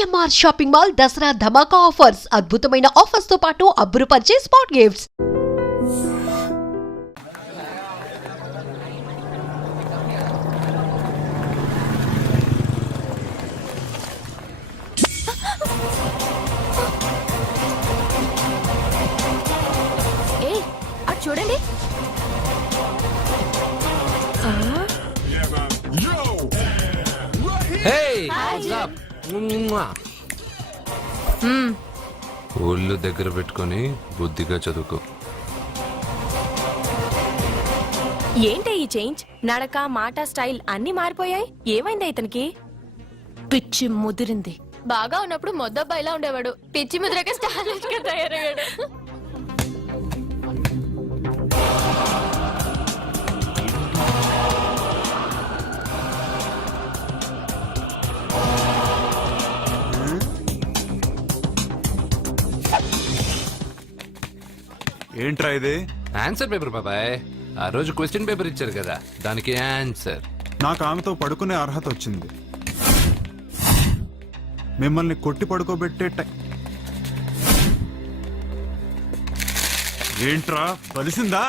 CMR shopping mall Dasara ధమాకా offers అద్భుతమైన offers తో పాటు అబ్బురుపరిచే స్పాట్ గిఫ్ట్స్. ఏ అటు చూడండి. Hey, what's up? ఒళ్ళు దగ్గర పెట్టుకొని బుద్ధిగా చదువుకో. ఏంటి ఈ చేంజ్? నడక, మాట, స్టైల్ అన్ని మారిపోయాయి. ఏమైంది ఇతనికి? పిచ్చి ముదిరింది. బాగా ఉన్నప్పుడు మొద్దబ్బాయిలా ఉండేవాడు. పిచ్చి ముద్రగా స్టైలిష్ గా తయారయ్యాడు. ఏంట్రా ఇది? ఆన్సర్ పేపర్ బాబాయ్. ఆ రోజు క్వశ్చన్ పేపర్ ఇచ్చారు కదా, దానికి ఆన్సర్. నాకు ఆమెతో పడుకునే అర్హత వచ్చింది. మిమ్మల్ని కొట్టి పడుకోబెట్టే ఏంట్రా బలిసిందా?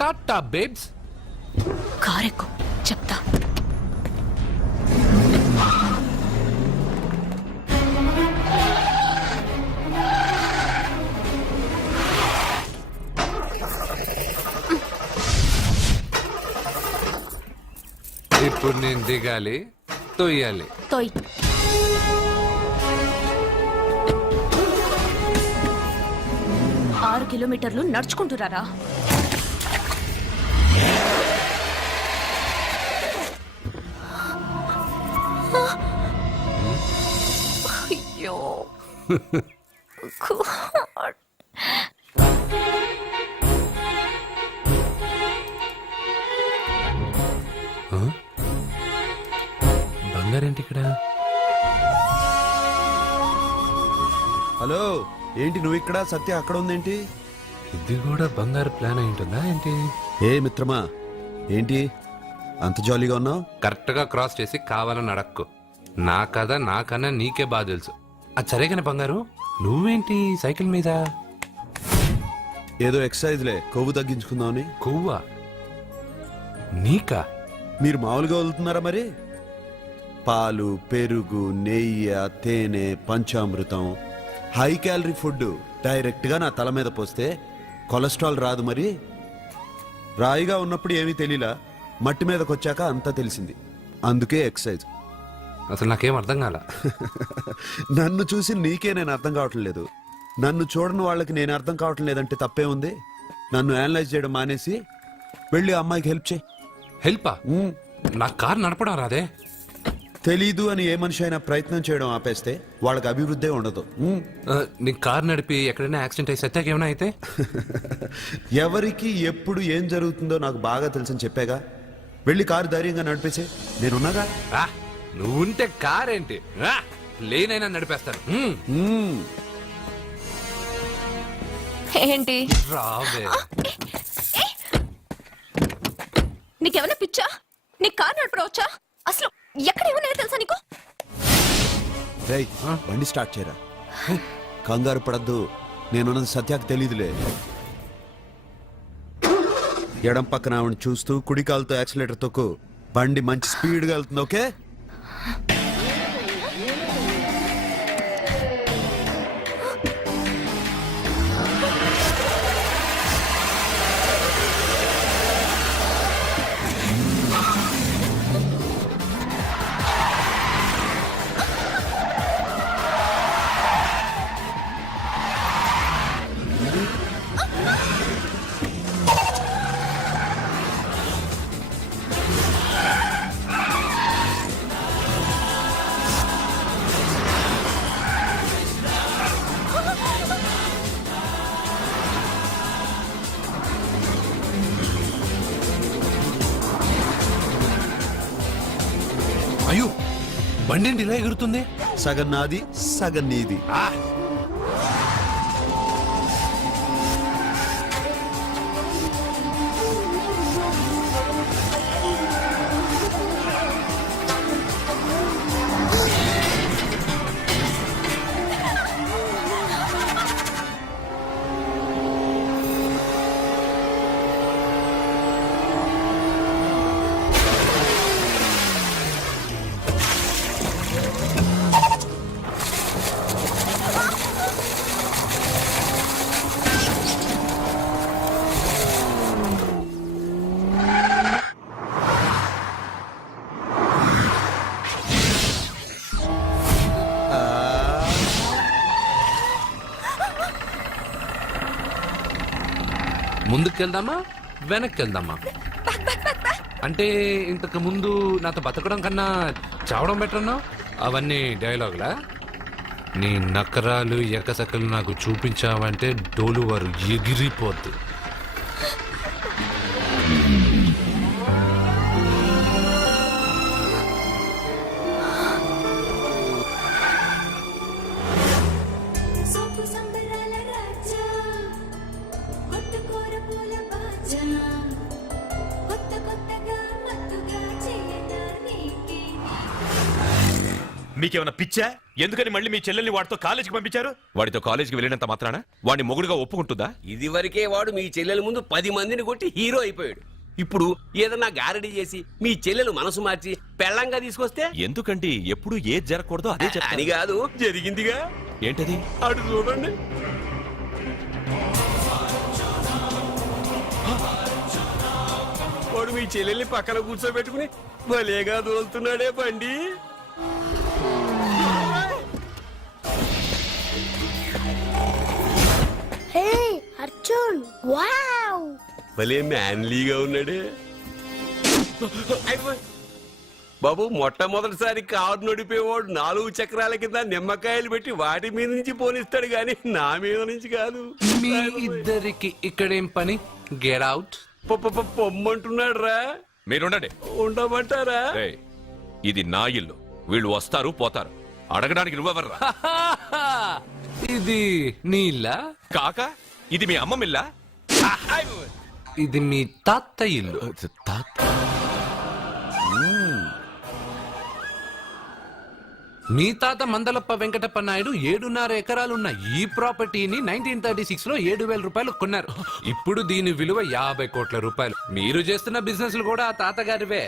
టాటా బేబ్స్. కారెక్కు చెప్తా. ఇప్పుడు నేను దిగాలి, తొయ్యాలి. తోయ్. 6 కిలోమీటర్లు నడుచుకుంటురారా? అయ్యో ఏంటి ఇక్కడ? హలో, ఏంటి నువ్వు ఇక్కడ, సత్య అక్కడ ఉందేంటి? ఇది కూడా బంగారు ప్లాన్ అయి ఉంటుందా ఏంటి? ఏ మిత్రమా, ఏంటి అంత జాలీగా ఉన్నావు? కరెక్ట్ గా క్రాస్ చేసి కావాలని అడక్కు. నా కథ నాకన్నా నీకే బాగా తెలుసు. అది సరే కానీ బంగారు, నువ్వేంటి సైకిల్ మీద? ఏదో ఎక్సర్సైజ్లే, కొవ్వు తగ్గించుకుందామని. కొవ్వా? నీకా? మీరు మామూలుగా వదులుతున్నారా మరి? పాలు, పెరుగు, నెయ్యి, తేనె, panchamrutham, high calorie food direct గా నా తల మీద పోస్తే కొలెస్ట్రాల్ రాదు మరి. రాయిగా ఉన్నప్పుడు ఏమీ తెలియలా, మట్టి మీదకి వచ్చాక అంతా తెలిసింది. అందుకే ఎక్సర్సైజ్. అసలు నాకేం అర్థం కాల. నన్ను చూసి నీకే నేను అర్థం కావటం లేదు, నన్ను చూడని వాళ్ళకి నేను అర్థం కావటం లేదంటే తప్పే ఉంది. నన్ను అనలైజ్ చేయడం మానేసి వెళ్ళి ఆ అమ్మాయికి హెల్ప్ చేయి. హెల్పా? నా కారు నడపడం రాదే. తెలీదు అని ఏ మనిషి అయినా ప్రయత్నం చేయడం ఆపేస్తే వాళ్ళకి అభివృద్ధి ఉండదు. నీ కారు నడిపి ఎక్కడైనా యాక్సిడెంట్ అయి సత్యాకి ఏమైనా అయితే? ఎవరికి ఎప్పుడు ఏం జరుగుతుందో నాకు బాగా తెలుసని చెప్పాగా. వెళ్ళి కారు ధైర్యంగా నడిపేసే, నేనున్నాగా. ఆ, నువ్వుంటే కారేంటి, లేనైనా నడిపేస్తాను. ఏంటి? రావే. నీకేమైనా పిచ్చా? నీ కారు నడపడవచ్చా? అసలు ఎక్కడ ఏమన్నా తెలుసా నీకు? రేయ్, బండి స్టార్ట్ చేయరా. కంగారు పడద్దు, నేనున్నది సత్యాకి తెలీదులే. ఎడం పక్కన ఆవిడ చూస్తూ కుడి కాలుతో యాక్సిలేటర్ తొక్కు. బండి మంచి స్పీడ్గా వెళ్తుంది. ఓకే? అయ్యో, బండి ఇలా ఎగురుతుంది. సగం నాది, సగం నీది. ముందుకెళ్దామా వెనక్కి వెళ్దామా? అంటే ఇంతకు ముందు నాతో బతకడం కన్నా చావడం బెటర్ అన్నావు. అవన్నీ డైలాగులా? నీ నకరాలు ఎకసకలు నాకు చూపించావంటే డోలు వారు ఎగిరిపోద్ది. మీకేమైనా పిచ్చా? ఎందుకని మళ్ళీ మీ చెల్లెల్ని వాడితో కాలేజీకి పంపించారు? వాడితో కాలేజీకి వెళ్ళినంత మాత్రాన వాడిని మొగుడుగా ఒప్పుకుంటుందా? ఇది వరకే వాడు మీ చెల్లెల ముందు 10 మందిని కొట్టి హీరో అయిపోయాడు. ఇప్పుడు ఏదన్నా గారడీ చేసి మీ చెల్లెలు మనసు మార్చి పెళ్ళంగా తీసుకొస్తే ఎందుకంటే ఎప్పుడు ఏది జరగకూడదో అదే అని కాదు, జరిగిందిగా. ఏంటది? అటు చూడండి. వాడు మీ చెల్లెల్ని పక్కన కూర్చోబెట్టుకుని భలేగా దోలుతున్నాడే బండి. అర్జున్, వావ్, భలే మ్యాన్లీగా ఉన్నాడే. బాబు, మొట్టమొదటిసారి కారు నడిపేవాడు 4 చక్రాల కింద నిమ్మకాయలు పెట్టి వాటి మీద నుంచి పోనిస్తాడు గాని నా మీద నుంచి కాదు. మీ ఇద్దరికి ఇక్కడేం పని? Get out. పొమ్మంటున్నాడు రా. మీరుండండి. ఉండమంటారా? ఇది నా ఇల్లు, వీళ్ళు వస్తారు పోతారు. అడగడానికి నువ్వెవర్రా? ఇది నీ ఇల్లా? కాక ఇది మీ అమ్మ మిల్లా? ఇది మీ తాత ఇల్లు. మీ తాత మందలప్ప వెంకటప్ప నాయుడు 7.5 ఎకరాలున్న ఈ ప్రాపర్టీని 1936 లో 7,000 రూపాయలు కొన్నారు. ఇప్పుడు దీని విలువ 50 కోట్ల రూపాయలు. మీరు చేస్తున్న బిజినెస్లు కూడా ఆ తాతగారివే.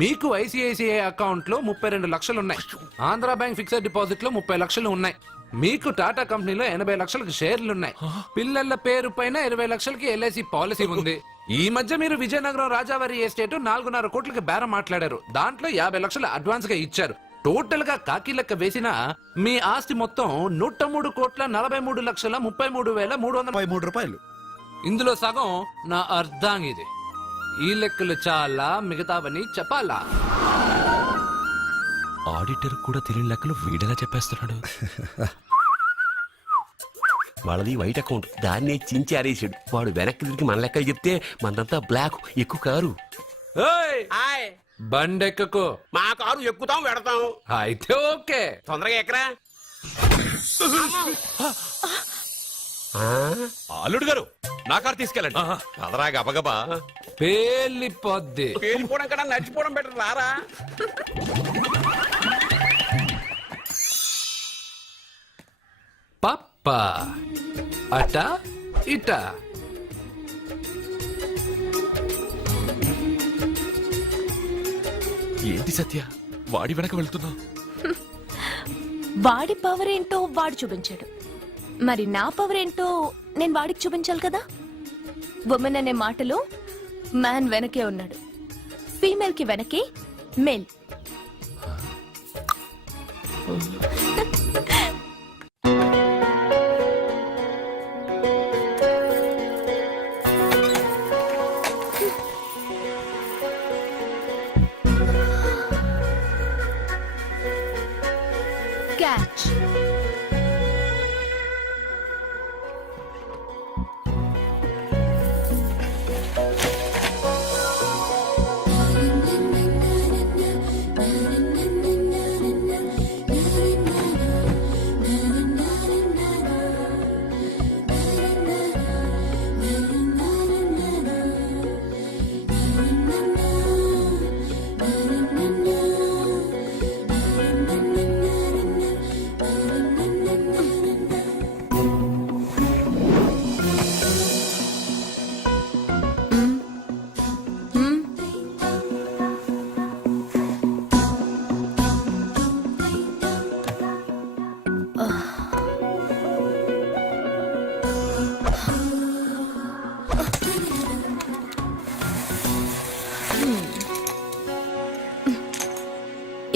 మీకు ఐసిఐసిఐ అకౌంట్ లో 32 లక్షలు ఉన్నాయి. ఆంధ్రా బ్యాంక్ ఫిక్స్డ్ డిపాజిట్ లో 30 లక్షలు ఉన్నాయి. మీకు టాటా కంపెనీలో 80 లక్షలకు షేర్లున్నాయి. పిల్లల పేరు పైన 20 లక్షలకి ఎల్ఐసి పాలసీ ఉంది. ఈ మధ్య మీరు విజయనగరం రాజావారి ఎస్టేట్ 4.5 కోట్లకి బేరం మాట్లాడారు. దాంట్లో 50 లక్షలు అడ్వాన్స్ గా ఇచ్చారు. టోటల్ గా కాకి లెక్క వేసిన మీ ఆస్తి మొత్తం 103,43,33,333 రూపాయలు. ఇందులో సగం నా అర్ధాంగిది. ఈ లెక్కలు చాలా, మిగతావని చెప్పాలా? ఆడిటర్ కూడా తెలియని లెక్కలు వీడేలా చెప్పేస్తున్నాడు. వాళ్ళది వైట్ అకౌంట్, దాన్నే చించి ఆరేసాడు. వాడు వెనక్కి తిరిగి మన లెక్కలు చెప్తే మనదంతా బ్లాక్, ఎక్కువ కారు. ఏయ్! బండెక్కకు. మా కారు ఎక్కుతాం పెడతాం. అయితే ఓకే. తొందరగా ఎక్కరా. అల్లుడు గారు నా కారు తీసుకెళ్ళండి. అదరా గబగబా. పేలిపోద్ది. పేలిపోవడం కన్నా నడిచిపోవడం బెటర్ రారా. పప్ప అట ఇట. ఏంటి సత్య వాడి వెనక వెళ్తున్నా? వాడి పవర్ ఏంటో వాడు చూపించాడు. మరి నా పవర్ ఏంటో నేను వాడికి చూపించాలి కదా. ఉమెన్ అనే మాటలో మ్యాన్ వెనకే ఉన్నాడు, ఫీమేల్ కి వెనకే మేల్. క్యాచ్.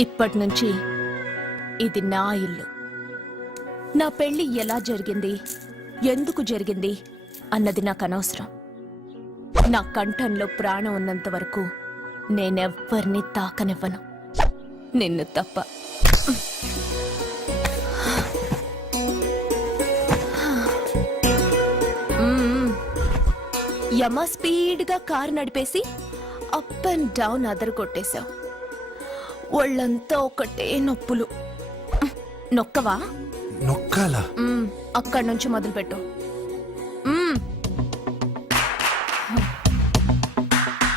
ఇప్పటి నుంచి ఇది నా ఇల్లు. నా పెళ్లి ఎలా జరిగింది, ఎందుకు జరిగింది అన్నది నాకు అనవసరం. నా కంఠంలో ప్రాణం ఉన్నంత వరకు నేనెవ్వరిని తాకనివ్వను, నిన్ను తప్ప. యమ స్పీడ్గా కారు నడిపేసి అప్ అండ్ డౌన్ అదరు కొట్టేశావు. ఒళ్ళంతా ఒకటే నొప్పులు. నొక్కవా? నొక్కాలా? అక్కడి నుంచి మొదలుపెట్టు.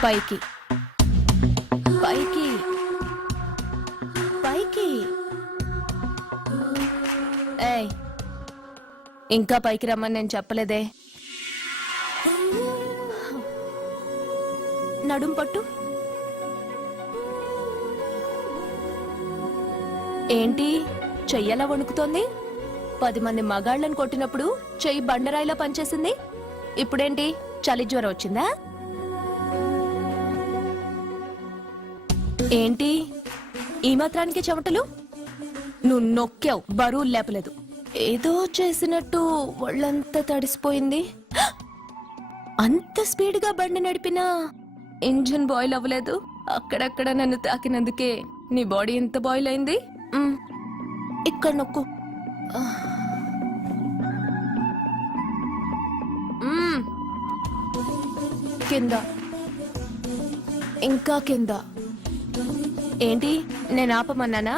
పైకి పైకి పైకి. ఏయ్, ఇంకా పైకి రమ్మని నేను చెప్పలేదే. నడుం పట్టు. ఏంటి చెయ్యలా వణుకుతోంది? 10 మంది మగాళ్ళని కొట్టినప్పుడు చెయ్యి బండరాయిలా పనిచేసింది. ఇప్పుడేంటి చలి జ్వరం వచ్చిందా? ఏంటి ఈ మాత్రానికి చెమటలు? నువ్వు నొక్కావు, బరువు లేపలేదు. ఏదో చేసినట్టు ఒళ్ళంతా తడిసిపోయింది. అంత స్పీడ్గా బండి నడిపినా ఇంజిన్ బాయిల్ అవ్వలేదు. అక్కడక్కడ నన్ను తాకినందుకే నీ బాడీ ఎంత బాయిల్ అయింది. ఇక్కడ నొక్కు. కింద, ఇంకా కింద. ఏంటి నేను ఆపమన్నానా?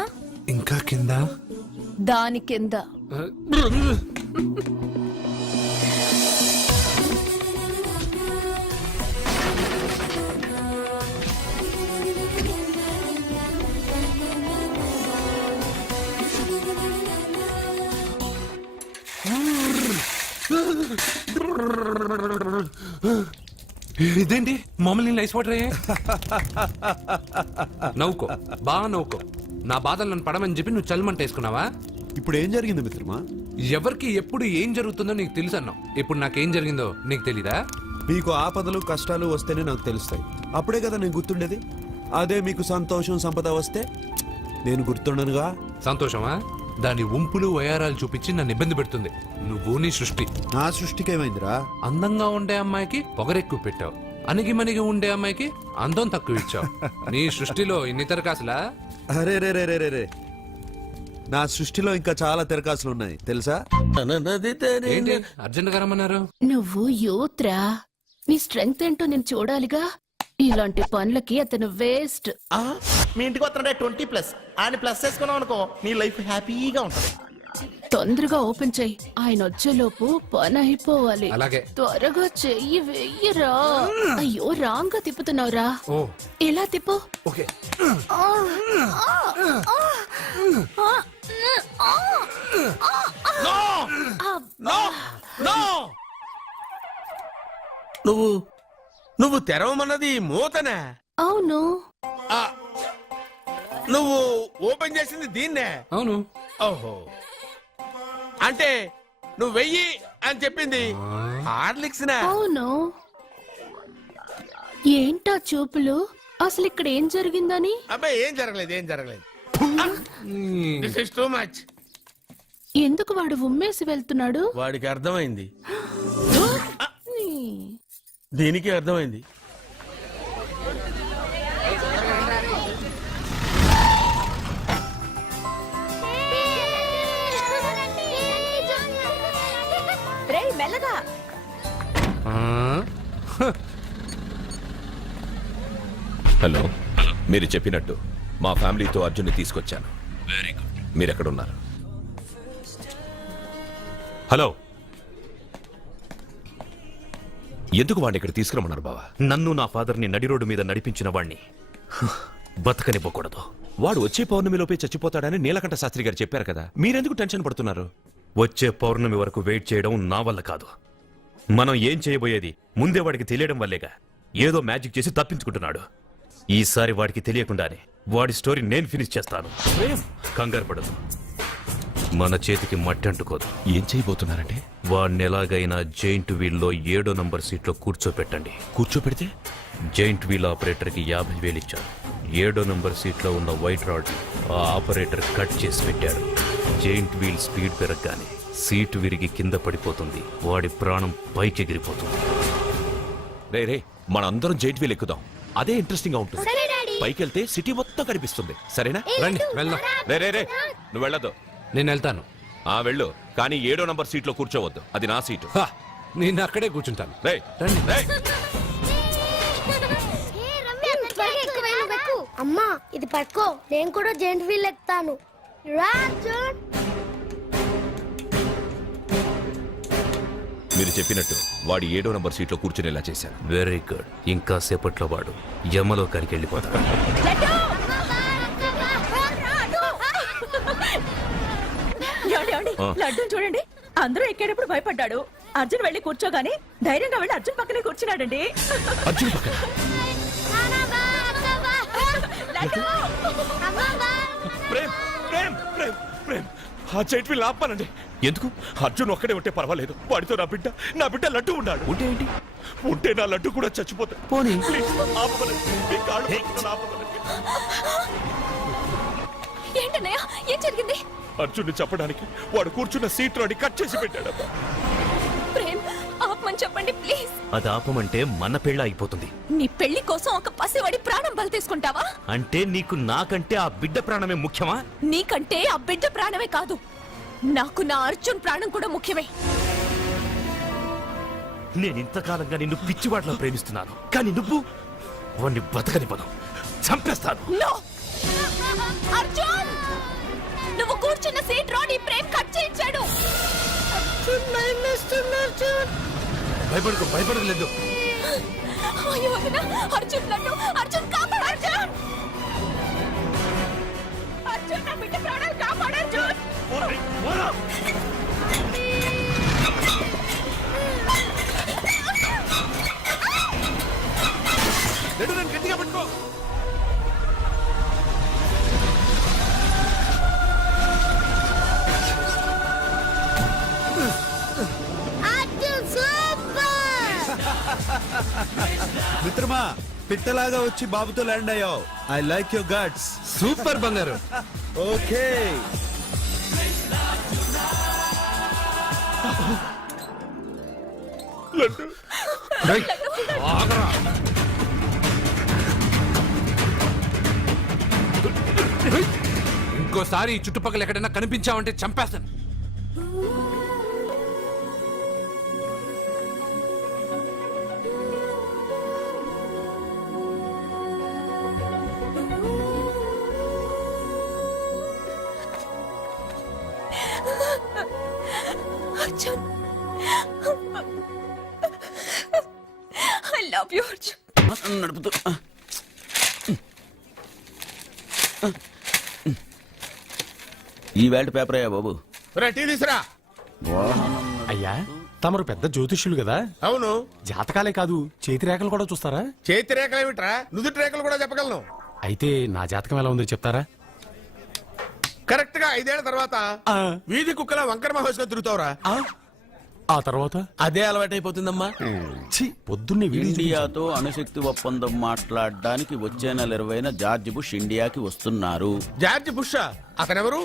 ఇంకా కింద దాని కింద. ఇదేంటి మమ్మల్ని ఐస్ వాటర్ అయ్యే నవ్వుకో బాగా నవ్వుకో. నా బాధలు నన్ను పడమని చెప్పి నువ్వు చల్మంట వేసుకున్నావా? ఇప్పుడు ఏం జరిగింది మిత్రమా? ఎవరికి ఎప్పుడు ఏం జరుగుతుందో నీకు తెలుసు అన్నావు. ఇప్పుడు నాకేం జరిగిందో నీకు తెలీదా? మీకు ఆపదలు కష్టాలు వస్తేనే నాకు తెలుస్తాయి. అప్పుడే కదా నేను గుర్తుండేది. అదే మీకు సంతోషం సంపద వస్తే నేను గుర్తుండనుగా. సంతోషమా? దాని ఉంపులు వయారాలు చూపించి నన్ను ఇబ్బంది పెడుతుంది. నువ్వు నీ సృష్టి. నా సృష్టికి ఏమైందిరా? అందంగా ఉండే అమ్మాయికి పొగరెక్కువ పెట్టావు, అణిగి మనిగి ఉండే అమ్మాయికి అందం తక్కువ ఇచ్చావు. నీ సృష్టిలో ఇన్ని తరకాసులా? అరే రే రే రే రే, నా సృష్టిలో ఇంకా చాలా తెరకాసులు ఉన్నాయి తెలుసా? ఏంటి అర్జెంట్ గా రమ్మన్నారు? నువ్వు యూత్రా, నీ స్ట్రెంగ్త్ ఏంటో నేను చూడాలిగా. ఇలాంటి పనులకి అతను వేస్ట్. మీ ఇంటికి వస్తున్నాడే 20+ ఆయన ప్లస్ చేసుకున్నావు అనుకో, నీ లైఫ్ హ్యాపీగా ఉంటుంది. తొందరగా ఓపెన్ చెయ్యి, ఆయన వచ్చేలోపు పని అయిపోవాలి. అలాగే. త్వరగా చెయ్యి వెయ్యరా. అయ్యో రాంగ్ గా తిప్పుతున్నావురా. ఓ ఎలా తిప్పు. ఓకే. నువ్వు తెరవమన్నది మూతనే. అవును. నువ్వు ఓపెన్ చేసింది దీన్నే. అవును. ఓహో, అంటే నువ్వు వెయ్యి అని చెప్పింది హార్లిక్స్. అవును. ఏంటా చూపులు? అసలు ఇక్కడ ఏం జరిగిందని? అబ్బాయి ఏం జరగలేదు. This is too much. ఎందుకు వాడు ఉమ్మేసి వెళ్తున్నాడు? వాడికి అర్థమైంది, దీనికి అర్థమైంది. మెల్లగా. హలో, మీరు చెప్పినట్టు మా ఫ్యామిలీతో అర్జున్ని తీసుకొచ్చాను. Very good. మీరు ఎక్కడున్నారు? హలో, ఎందుకు వాడిని ఇక్కడ తీసుకురమ్మన్నారు బావా? నన్ను నా ఫాదర్ని నడి రోడ్డు మీద నడిపించిన వాణ్ణి బతకనివ్వకూడదు. వాడు వచ్చే పౌర్ణమిలోపే చచ్చిపోతాడని నీలకంఠ శాస్త్రి గారు చెప్పారు కదా, మీరెందుకు టెన్షన్ పడుతున్నారు? వచ్చే పౌర్ణమి వరకు వెయిట్ చేయడం నా వల్ల కాదు. మనం ఏం చేయబోయేది ముందే వాడికి తెలియడం వల్లేగా. ఏదో మ్యాజిక్ చేసి తప్పించుకుంటున్నాడు. ఈసారి వాడికి తెలియకుండానే వాడి స్టోరీ నేను ఫినిష్ చేస్తాను. కంగారు పడదు, మన చేతికి మట్టి అంటుకోదు. ఏం చేయబోతున్నారంటే? వాడిని ఎలాగైనా జైంట్ వీల్లో 7వ నంబర్ సీట్లో కూర్చోపెట్టండి. కూర్చోపెడితే జైంట్ వీల్ ఆపరేటర్కి 50,000 ఇచ్చాను. 7వ నంబర్ సీట్లో ఉన్న వైట్ రాడ్ ఆ ఆపరేటర్ కట్ చేసి పెట్టాడు. జైంట్ వీల్ స్పీడ్ పెరగగానే సీటు విరిగి కింద పడిపోతుంది. వాడి ప్రాణం పైకి ఎగిరిపోతుంది. రే మనందరం జైంట్ వీల్ ఎక్కుదాం, అదే ఇంట్రెస్టింగ్ గా ఉంటుంది. పైకి వెళ్తే సిటీ మొత్తం కనిపిస్తుంది. సరేనా? రండి వెళ్దాం. రే నువ్వు వెళ్ళదు. నేను వెళ్తాను. వెళ్ళు, కానీ 7వ నంబర్ సీట్లో కూర్చోవద్దు, అది నా సీటు. నేను అక్కడే కూర్చుంటాను. రేయ్, రండి. రేయ్. అమ్మా ఇది పట్టుకో, నేను కూడా జెంట్ వీల్ ఎక్కుతాను. రాజన్, మీరు చెప్పినట్టు వాడి 7వ నంబర్ సీట్లో కూర్చునేలా చేశాను. Very good. ఇంకా సేపట్లో వాడు యమలోకానికి వెళ్ళిపోతాడు. లడ్డు చూడండి, అందరూ ఎక్కేటప్పుడు భయపడ్డాడు. అర్జున్ వెళ్ళి కూర్చోగానే ధైర్యంగా వెళ్ళి అర్జున్ పక్కనే కూర్చున్నాడండి. అర్జున్ పక్కన ప్రేమ్ ఆ జైంట్ వీల్ ఆపమనండి. ఎందుకు? అర్జున్ ఒక్కడే ఉంటే పర్వాలేదు, వాడితో నా బిడ్డ లడ్డు ఉన్నాడు. ఉంటే ఏంటి? ఉంటే నా లడ్డు కూడా చచ్చిపోతాడు. పోనీ ఏంటన్నయ్య, ఏం జరిగింది? అర్జున్ని చెప్పడానికి వాడు కూర్చున్న సీట్ రాడి కట్ చేసి పెట్టాడు. ప్రేమ్, ఆపమని చెప్పండి ప్లీజ్. అది ఆపమంటే మన పెళ్ళ అయిపోతుంది. నీ పెళ్లి కోసం ఒక పసివాడి ప్రాణం బలి తీసుకుంటావా? అంటే నీకు నాకంటే ఆ బిడ్డ ప్రాణమే ముఖ్యమా? నీకంటే ఆ బిడ్డ ప్రాణమే కాదు, నాకు నా అర్జున్ ప్రాణం కూడా ముఖ్యమే. నేను ఇంతకాలంగా నిన్ను పిచ్చివాడిలో ప్రేమిస్తున్నాను, కానీ నువ్వు వాణ్ణి బతకనివ్వను, చంపేస్తాను. No! అర్జున్! నువ్వు కూర్చున్న సీట్ రోడ్ ఈ ప్రేమ్ కట్ చేయించాడు. భయపడలేదు. అయ్యో వదినా, అర్జున్ లడ్డు, అర్జున్ కాపాడు అర్జున్. అర్జున్ నా బిడ్డ ప్రాణాలు కాపాడు అర్జున్. గట్టిగా పట్టుకో. అర్జున్ సూపర్. మిత్రమా, పిట్టలాగా వచ్చి బాబుతో ల్యాండ్ అయ్యావు. I like your guts. Super బంగారు. ఓకే. రేయ్, ఆగరా. రేయ్, ఇంకోసారి ఈ చుట్టుపక్కల ఎక్కడైనా కనిపించావంటే చంపేస్తాను. Arjun, I love you Arjun. నడుపుతూ ఈ వేల్ట్ పేపర్ అయ్యా బాబు. టీ తీసురా. అయ్యా తమరు పెద్ద జ్యోతిష్యులు కదా. అవును. జాతకాలే కాదు చేతి రేఖలు కూడా చూస్తారా? చేతి రేఖలు ఏమిట్రా, నుదుటి రేఖలు కూడా చెప్పగలను. అయితే నా జాతకం ఎలా ఉందో చెప్తారా? కరెక్ట్ గా 5 ఏళ్ల తర్వాత వీధి కుక్కల వంకర మహోత్సవం తిరుగుతావురా. ఆ తర్వాత అదే అలవాటైపోతుందమ్మా. పొద్దున్నే ఇండియాతో అణుశక్తి ఒప్పందం మాట్లాడడానికి వచ్చే నెల 20న జార్జ్ బుష్ ఇండియాకి వస్తున్నారు. జార్జ్ బుష్ అతనెవరు?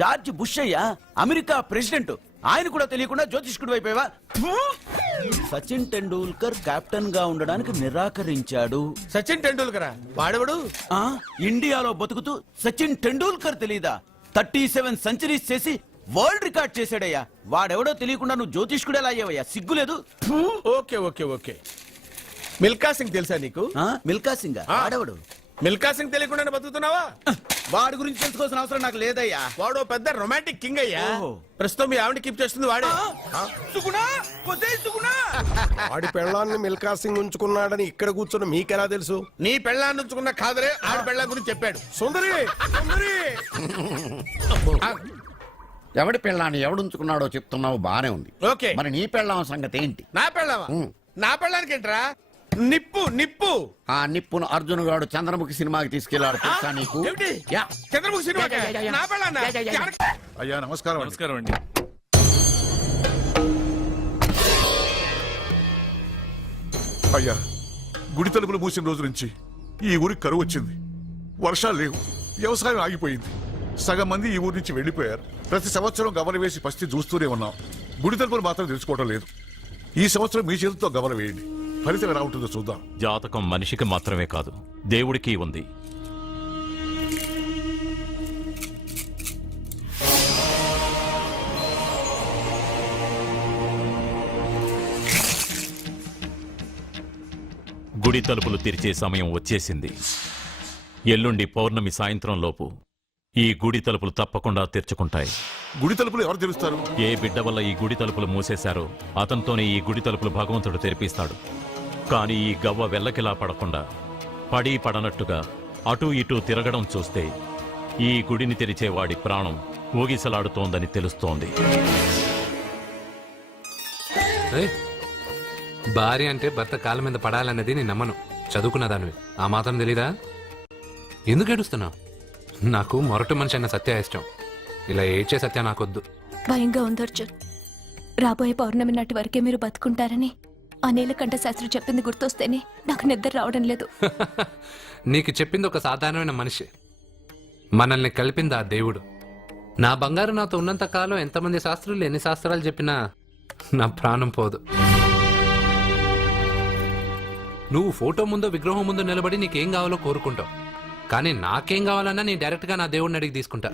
జార్జ్ బుష్ అయ్యా, అమెరికా ప్రెసిడెంట్. ఆయన కూడా తెలియకుండా జ్యోతిష్కుడు వైపోయావా? సచిన్ టెండూల్కర్ కెప్టెన్ గా ఉండడానికి నిరాకరించాడు. సచిన్ టెండూల్కర్ వాడెవడు? ఇండియాలో బతుకుతూ సచిన్ టెండూల్కర్ తెలీదా? 37 సెంచరీస్ చేసి వరల్డ్ రికార్డ్ చేశాడయ్యా. వాడెవడో తెలియకుండా నువ్వు జ్యోతిష్కుడు ఎలా అయ్యావయ్యా? సిగ్గులేదు. Okay okay okay. Milkha Singh తెలుసా నీకు? మిల్కా సింగ్ వాడెవడు? మిల్కా సింగ్ తెలియకుండా బతుకుతున్నావా? వాడి గురించి తెలుసుకోవాల్సిన అవసరం నాకు లేదయ్యా. వాడు పెద్ద రొమాంటిక్ కింగ్ అయ్యా. ప్రస్తుతం మీ ఆవిడ కీప్ చేస్తుంది వాడే. వాడి పెళ్ళాన్ని మిల్కా సింగ్ ఉంచుకున్నాడని ఇక్కడ కూర్చున్న మీకెలా తెలుసు? నీ పెళ్ళాన్ని ఉంచుకున్న కాదరే ఆడి పెళ్ళాం గురించి చెప్పాడు. సుందరి, సుందరి. ఎవడి పెళ్ళాన్ని ఎవడుంచుకున్నాడో చెప్తున్నావు, బానే ఉంది. ఓకే, మరి నీ పెళ్ళాం సంగతి ఏంటి? నా పెళ్ళావా? నా పెళ్ళానికి ఏంట్రా? నిప్పు నిప్పు. ఆ నిప్పును అర్జున్ గాడు చంద్రముఖి సినిమాకి తీసుకెళ్లాడు, తెలుసా నీకు? ఏమిటి? చంద్రముఖి సినిమా నా పెళ్ళాన్నా? అయ్యా నమస్కారం. నమస్కారం అండి. అయ్యా, గుడి తలుపులు మూసిన రోజు నుంచి ఈ ఊరికి కరువు వచ్చింది. వర్షాలు లేవు, వ్యవసాయం ఆగిపోయింది. సగం మంది ఈ ఊరి నుంచి వెళ్లిపోయారు. ప్రతి సంవత్సరం గవల వేసి పరిస్థితి చూస్తూనే ఉన్నాం. గుడి తలుపులు మాత్రం తెలుసుకోవడం లేదు. ఈ సంవత్సరం మీ చేతితో గవల వేయండి, ఫలితం ఎలా ఉంటుందో చూద్దాం. జాతకం మనిషికి మాత్రమే కాదు, దేవుడికి ఉంది. గుడి తలుపులు తెరిచే సమయం వచ్చేసింది. ఎల్లుండి పౌర్ణమి సాయంత్రం లోపు ఈ గుడి తలుపులు తప్పకుండా తెరుచుకుంటాయి. గుడి తలుపులు ఎవరు తెలుస్తారు? ఏ బిడ్డ వల్ల ఈ గుడి తలుపులు మూసేశారో అతనితోనే ఈ గుడి తలుపులు భగవంతుడు తెరిపిస్తాడు. కానీ ఈ గవ్వ వెల్లకిలా పడకుండా పడి పడనట్టుగా అటూ ఇటూ తిరగడం చూస్తే ఈ గుడిని తెరిచే వాడి ప్రాణం ఊగిసలాడుతోందని తెలుస్తోంది. భార్య అంటే భర్త కాళ్ళ మీద పడాలన్నది నేను నమ్మను. చదువుకున్న దానివి, ఆ మాత్రం తెలీదా? ఎందుకు ఏడుస్తున్నావు? నాకు మొరటు మనిషి అన్న సత్య ఇష్టం. ఇలా ఏడ్చే సత్య నాకొద్దు. భయంగా ఉంది అర్జున్. రాబోయే పౌర్ణమి నాటి వరకే మీరు బతుకుంటారని ఆ నీలకంఠ శాస్త్రి చెప్పింది గుర్తొస్తేనే నాకు నిద్ర రావడం లేదు. నీకు చెప్పింది ఒక సాధారణమైన మనిషి, మనల్ని కలిపింది ఆ దేవుడు. నా బంగారు నాతో ఉన్నంత కాలం ఎంతమంది శాస్త్రులు ఎన్ని శాస్త్రాలు చెప్పినా నా ప్రాణం పోదు. నువ్వు ఫోటో ముందో విగ్రహం ముందో నిలబడి నీకేం కావాలో కోరుకుంటావు. కానీ నాకేం కావాలన్నా నేను డైరెక్ట్గా నా దేవుడిని అడిగి తీసుకుంటా.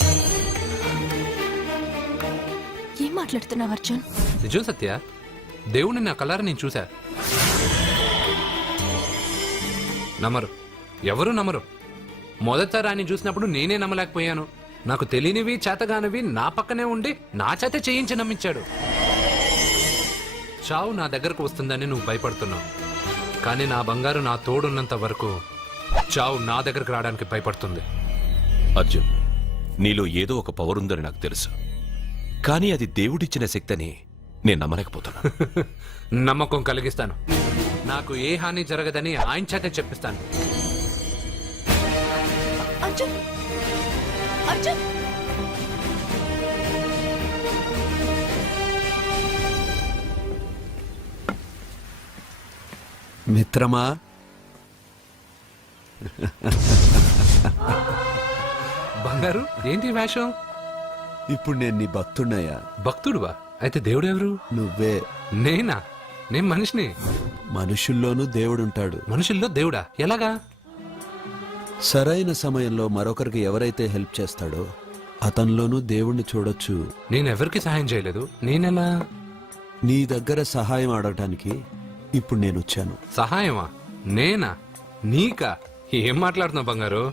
ఏం మాట్లాడుతున్నావు అర్జున్? నిజం సత్య, దేవుడిని నా కళ్ళారా నేను చూశా. నమ్మరు, ఎవరు నమ్మరు. మొదట రాని చూసినప్పుడు నేనే నమ్మలేకపోయాను. నాకు తెలియనివి చేతగానివి నా పక్కనే ఉండి నా చేత చేయించి నమ్మించాడు. చావు నా దగ్గరకు వస్తుందని నువ్వు భయపడుతున్నావు, కానీ నా బంగారు నా తోడున్నంత వరకు చావు నా దగ్గరకు రావడానికి భయపడుతుంది. అర్జున్, నీలో ఏదో ఒక పవర్ ఉందని నాకు తెలుసు, కానీ అది దేవుడిచ్చిన శక్తి అని నేను నమ్మలేకపోతున్నా. నమ్మకం కలిగిస్తాను. నాకు ఏ హాని జరగదని ఆయన చేత చెప్పిస్తాను. అర్జున్ అర్జున్ మిత్రమా, బంగారు ఏంటి ఈ వేషం? ఇప్పుడు నేను నీ భక్తున్నయ్యా. భక్తుడువా? అయితే దేవుడు ఎవరు? నువ్వే. నేనా? నేను మనిషిని. మనుషుల్లోనూ దేవుడుంటాడు. మనుషుల్లో దేవుడా? ఎలాగా? సరైన సమయంలో మరొకరికి ఎవరైతే హెల్ప్ చేస్తాడో అతనిలోనూ దేవుణ్ణి చూడొచ్చు. నేనెవరికి సహాయం చేయలేదు. నేనెలా? నీ దగ్గర సహాయం అడగటానికి ఇప్పుడు నేను వచ్చాను. సహాయమా? నేనా? నీకా? ఏం మాట్లాడుతున్నావు బంగారు?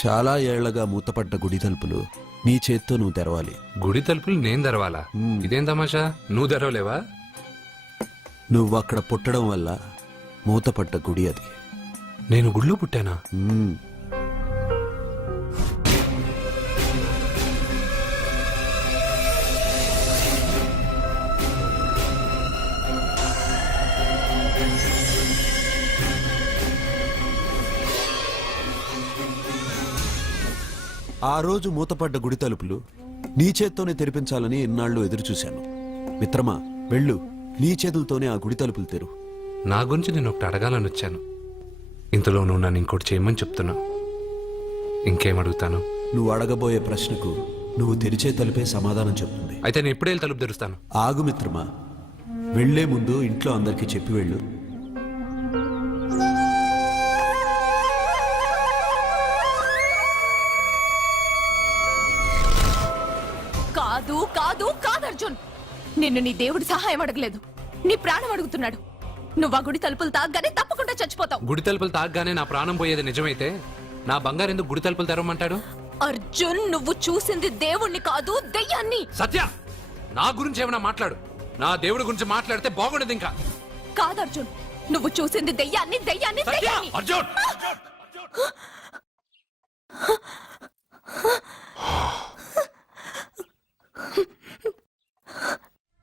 చాలా ఏళ్లగా మూతపడ్డ గుడి తలుపులు నీ చేత్తో నువ్వు తెరవాలి. గుడి తలుపులు నేను తెరవాలా? ఇదేం తమాషా? నువ్వు తెరవలేవా? నువ్వు అక్కడ పుట్టడం వల్ల మూతపడ్డ గుడి అది. నేను గుడిలో పుట్టానా? ఆ రోజు మూతపడ్డ గుడి తలుపులు నీ చేత్తోనే తెరిపించాలని ఇన్నాళ్ళు ఎదురు చూశాను. మిత్రమా, వెళ్ళు, నీ చేతులతోనే ఆ గుడి తలుపులు తెరు. నా గురించి నేను ఒకటి అడగాలని వచ్చాను. ఇంతలో నువ్వు నన్ను ఇంకోటి చేయమని చెప్తున్నావు. ఇంకేం అడుగుతాను? నువ్వు అడగబోయే ప్రశ్నకు నువ్వు తెరిచే తలుపే సమాధానం చెప్తుంది. అయితే నేను ఎప్పుడే తలుపు తెరుస్తాను. ఆగు మిత్రమా, వెళ్లే ముందు ఇంట్లో అందరికీ చెప్పి వెళ్ళు. కాదు కాదు కాదు అర్జున్, నిన్ను నీ దేవుడి సహాయం అడగలేదు, నీ ప్రాణం అడుగుతున్నాడు. నువ్వు ఆ గుడి తలుపులు తాగ్గానే తప్పకుండా చచ్చిపోతావు. గుడి తలుపులు తాగ్గానే నా ప్రాణం పోయేది నిజమైతే నా బంగారు ఎందుకు గుడి తలుపులు తెరవమంటాడు? అర్జున్, నువ్వు చూసింది దేవుణ్ణి కాదు, దెయ్యాన్ని. సత్య, నా గురించి ఏమైనా మాట్లాడు. నా దేవుడి గురించి మాట్లాడితే బాగుండదు. ఇంకా కాదు అర్జున్, నువ్వు చూసింది దెయ్యాన్ని, దెయ్యాన్ని, దెయ్యాన్ని. అర్జున్!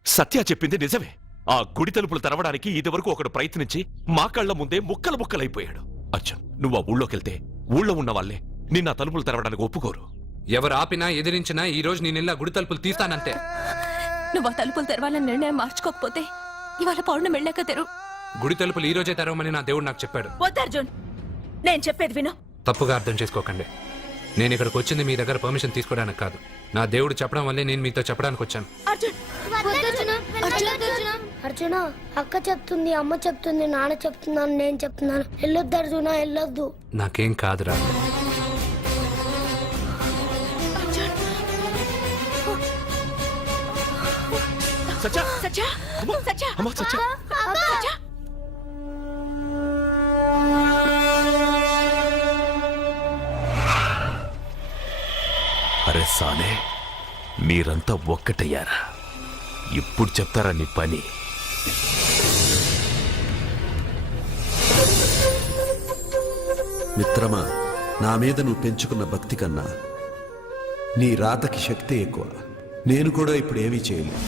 సత్య చెప్పింది నిజమే. ఆ గుడి తలుపులు తెరవడానికి ఇదివరకు ఒకడు ప్రయత్నించి మా కళ్ళ ముందే ముక్కలు ముక్కలైపోయాడు. అర్జున్, నువ్వు ఆ ఊళ్ళోకెళ్తే ఊళ్ళో ఉన్న వాళ్ళే నిన్న తలుపులు తెరవడానికి ఒప్పుకోరు. ఎవరు ఆపినా ఎదిరించినా ఈ రోజు నేను గుడి తలుపులు తీస్తానంతే. నువ్వు ఆ తలుపులు తెరవాలని నిర్ణయం మార్చుకోకపోతే ఇవాళ పౌర్ణమి వెళ్ళాక తెరు. గుడి తలుపులు ఈ రోజే తెరవమని నా దేవుడు నాకు చెప్పాడు. వద్దు అర్జున్, నేను చెప్పేది విను. తప్పుగా అర్థం చేసుకోకండి. నేను ఇక్కడికి వచ్చింది మీ దగ్గర పర్మిషన్ తీసుకోవడానికి కాదు. నా దేవుడు చెప్పడం వల్లే నేను మీతో చెప్పడానికి వచ్చాను. అర్జున్, అర్జున, అక్క చెప్తుంది, అమ్మ చెప్తుంది, నాన్న చెప్తున్నాను, నేను చెప్తున్నాను. వెళ్ళొద్దు అర్జున, వెళ్ళొద్దు. నాకేం కాదురా. సత్య! సత్య, సత్య, అమ్మా, సత్య! సత్య. అరే సాలే, మీరంతా ఒక్కటయ్యారా? ఇప్పుడు చెప్తారా నీ పని? మిత్రమా, నా మీద నువ్వు పెంచుకున్న భక్తి కన్నా నీ రాతకి శక్తి ఎక్కువ. నేను కూడా ఇప్పుడు ఏమీ చేయలేదు.